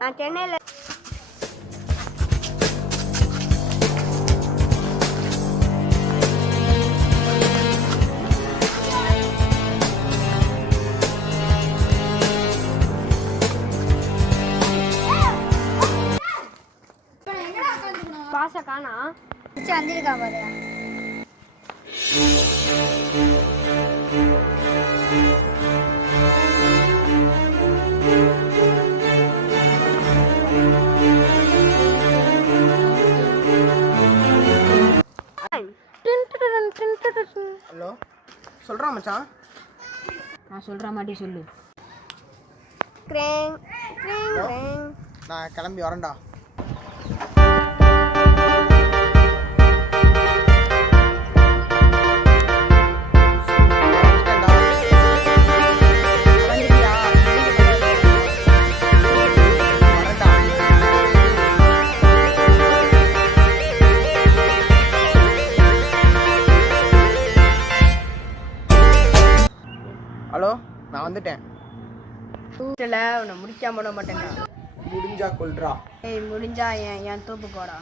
நான் சென்னையில் பாச காணா வந்திருக்கா பாரு. ஹலோ, சொல்கிறா மச்சான். நான் சொல்கிற மாட்டி சொல்லு. நான் கிளம்பி வரேன்டா. ஹலோ, நான் வந்துட்டேன். இல்லை உன்னை முடிச்சா பண்ண மாட்டேங்க. முடிஞ்சா கொல்றா. ஏய் முடிஞ்சா என் தோப்பு போடா.